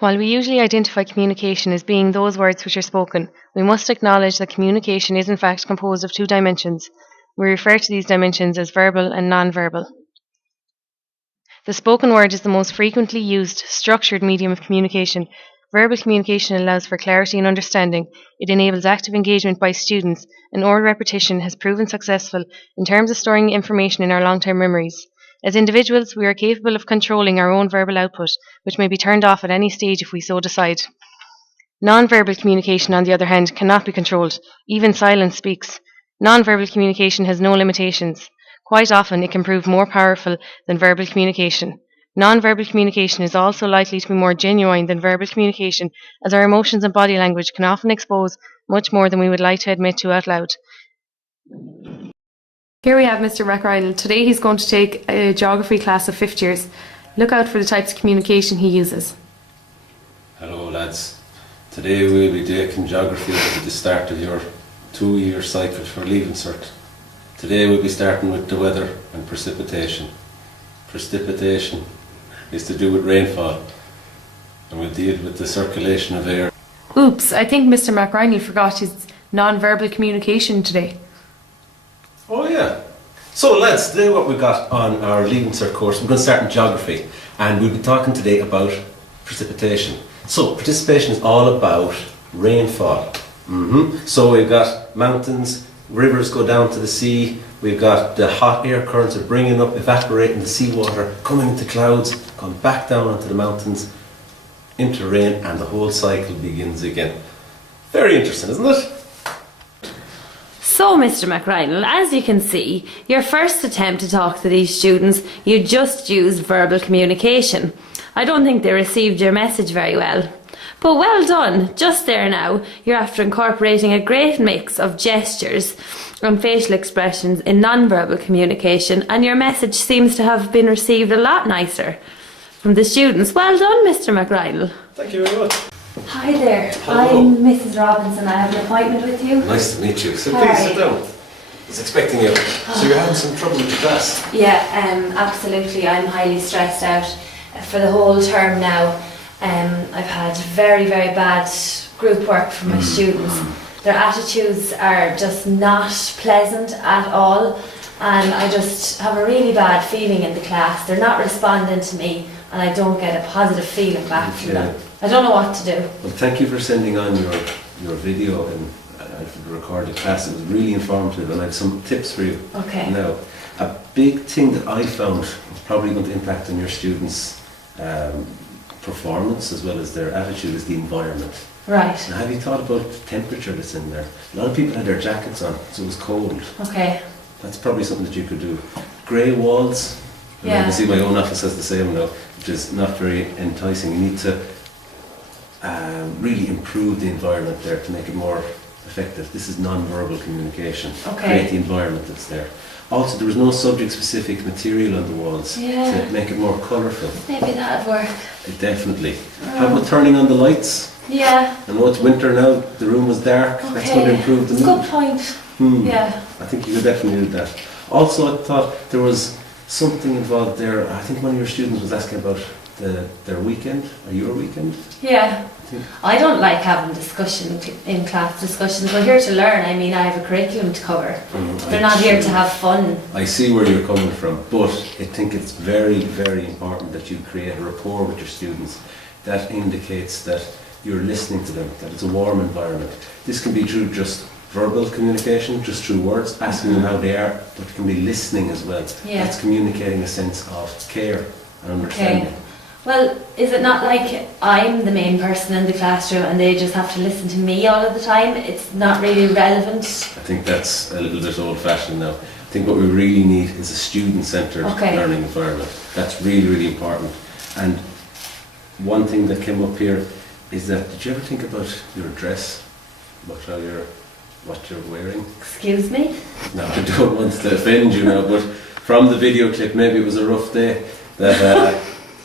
While we usually identify communication as being those words which are spoken, we must acknowledge that communication is in fact composed of two dimensions. We refer to these dimensions as verbal and non-verbal. The spoken word is the most frequently used, structured medium of communication. Verbal communication allows for clarity and understanding. It enables active engagement by students, and oral repetition has proven successful in terms of storing information in our long-term memories. As individuals, we are capable of controlling our own verbal output, which may be turned off at any stage if we so decide. Non-verbal communication, on the other hand, cannot be controlled. Even silence speaks. Non-verbal communication has no limitations. Quite often, it can prove more powerful than verbal communication. Non-verbal communication is also likely to be more genuine than verbal communication, as our emotions and body language can often expose much more than we would like to admit to out loud. Here we have Mr. McRynell. Today he's going to take a geography class of 5th years. Look out for the types of communication he uses. Hello lads. Today we'll be taking geography at the start of your 2-year cycle for Leaving Cert. Today we'll be starting with the weather and precipitation. Precipitation is to do with rainfall, and we'll deal with the circulation of air. Oops, I think Mr. McRynell forgot his non-verbal communication today. Oh yeah. So lads, today what we've got on our Leaving Cert course, we're going to start in geography, and we'll be talking today about precipitation. So precipitation is all about rainfall. So we've got mountains, rivers go down to the sea, we've got the hot air currents are bringing up, evaporating the seawater, coming into clouds, going back down onto the mountains, into rain, and the whole cycle begins again. Very interesting, isn't it? So, Mr. McRynell, as you can see, your first attempt to talk to these students, you just used verbal communication. I don't think they received your message very well. But well done, just there now, you're after incorporating a great mix of gestures and facial expressions in non-verbal communication, and your message seems to have been received a lot nicer from the students. Well done, Mr. McRynell. Thank you very much. Hi there, Hello. I'm Mrs. Robinson. I have an appointment with you. Nice to meet you. So Hi. please sit down. I was expecting you. So you're having some trouble with the class? Yeah, absolutely. I'm highly stressed out for the whole term now. I've had very, very bad group work from my students. Their attitudes are just not pleasant at all, and I just have a really bad feeling in the class. They're not responding to me, and I don't get a positive feeling back from them. I don't know what to do. Well, thank you for sending on your video and the recorded class. It was really informative, and I have some tips for you. Okay. Now, a big thing that I found was probably going to impact on your students' performance as well as their attitude is the environment. Right. Now, have you thought about the temperature that's in there? A lot of people had their jackets on, so it was cold. Okay. That's probably something that you could do. Grey walls. And I Yeah. can see my own office has the same now, which is not very enticing. You need to really improve the environment there to make it more effective. This is non-verbal communication. Okay. Create the environment that's there. Also, there was no subject-specific material on the walls Yeah. to make it more colourful. Maybe that'd work. Definitely. How about turning on the lights? Yeah. I know it's winter now, the room was dark. Okay. That's going to improve the mood. Good point. Yeah. I think you could definitely do that. Also, I thought there was something involved there. I think one of your students was asking about their weekend, or your weekend. Yeah. I don't like having discussion in class discussions. We're here to learn. I mean, I have a curriculum to cover. They're not here to have fun. I see where you're coming from, but I think it's very, very important that you create a rapport with your students. That indicates that you're listening to them, that it's a warm environment. This can be through just verbal communication, just through words, asking them how they are, but it can be listening as well. Yeah. That's communicating a sense of care and understanding. Okay. Well, is it not like I'm the main person in the classroom and they just have to listen to me all of the time? It's not really relevant. I think that's a little bit old-fashioned now. I think what we really need is a student-centred learning environment. That's really, really important. And one thing that came up here is that, did you ever think about your dress? About what you're wearing? Excuse me? No, I don't want to offend you now, but from the video clip, maybe it was a rough day, that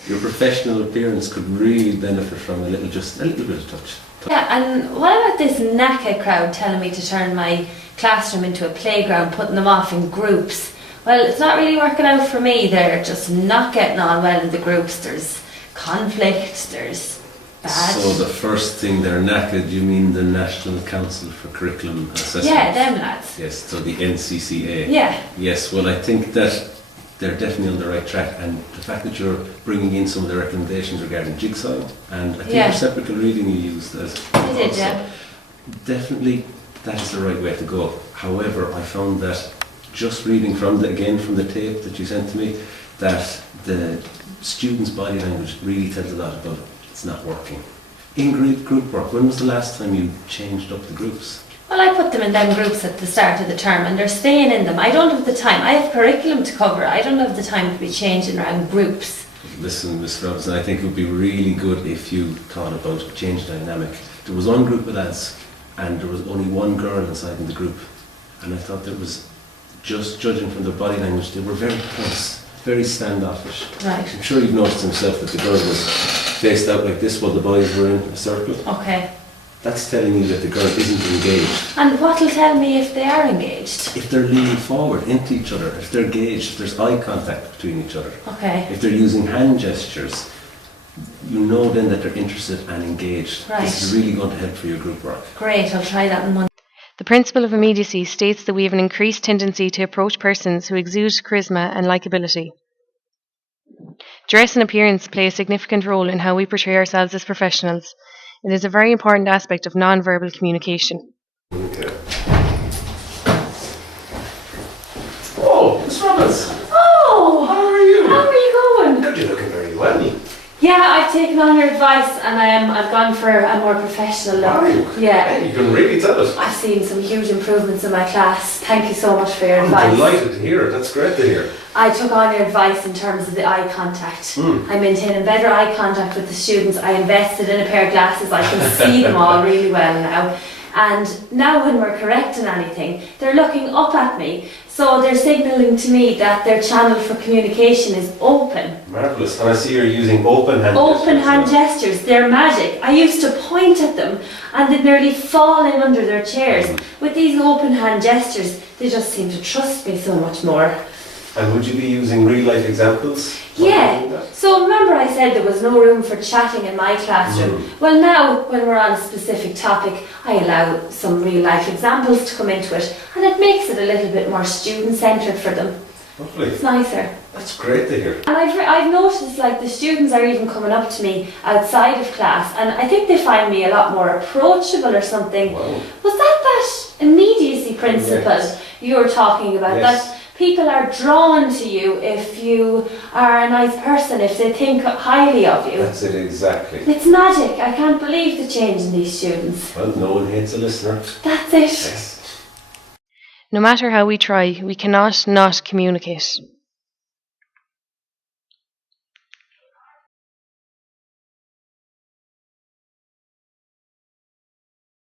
your professional appearance could really benefit from a little bit of touch. Yeah, and what about this NACA crowd telling me to turn my classroom into a playground, putting them off in groups? Well, it's not really working out for me. They're just not getting on well in the groups. There's conflict, there's Bad. So the first thing they're knackered, you mean the National Council for Curriculum Assessment? Yeah, them lads. Yes, so the NCCA. Yeah. Yes, well I think that they're definitely on the right track, and the fact that you're bringing in some of the recommendations regarding jigsaw, and I think reciprocal reading you used as I did, also. yeah. Definitely that is the right way to go. However, I found that just reading from the tape that you sent to me, that the students' body language really tells a lot about it's not working. In group work, when was the last time you changed up the groups? Well, I put them in them groups at the start of the term and they're staying in them. I don't have the time. I have curriculum to cover. I don't have the time to be changing around groups. Listen, Miss Robinson, I think it would be really good if you thought about change dynamic. There was one group of lads and there was only one girl inside in the group, and I thought there was, just judging from their body language, they were very tense, very standoffish. Right. I'm sure you've noticed himself that the girl was faced out like this while the boys were in a circle. Okay. That's telling you that the girl isn't engaged. And what'll tell me if they are engaged? If they're leaning forward into each other, if they're engaged, if there's eye contact between each other, Okay. if they're using hand gestures, you know then that they're interested and engaged. Right. This is really going to help for your group work. Great, I'll try that on Monday. The principle of immediacy states that we have an increased tendency to approach persons who exude charisma and likability. Dress and appearance play a significant role in how we portray ourselves as professionals. It is a very important aspect of non-verbal communication. Okay. Oh, Miss Robbins! Oh! How are you? How are you going? Good, you're looking very well. Yeah, I've taken on your advice and I've gone for a more professional look. Are you? Yeah. Hey, you can really tell it. I've seen some huge improvements in my class. Thank you so much for your advice. I'm delighted to hear it. That's great to hear. I took on your advice in terms of the eye contact. I'm maintaining better eye contact with the students. I invested in a pair of glasses. I can see them all really well now. And now when we're correcting anything, they're looking up at me. So they're signalling to me that their channel for communication is open. Marvellous. And I see you're using open hand gestures. Open hand gestures, they're magic. I used to point at them and they'd nearly fall in under their chairs. With these open hand gestures, they just seem to trust me so much more. And would you be using real life examples? Yeah, so remember I said there was no room for chatting in my classroom. Well now, when we're on a specific topic, I allow some real life examples to come into it, and it makes it a little bit more student centred for them. Lovely. It's nicer. That's great to hear. And I've noticed like the students are even coming up to me outside of class, and I think they find me a lot more approachable or something. Wow. Was that immediacy principle you were talking about? Yes. That people are drawn to you if you are a nice person, if they think highly of you. That's it, exactly. It's magic. I can't believe the change in these students. Well, no one hates a listener. That's it. Yes. No matter how we try, we cannot not communicate.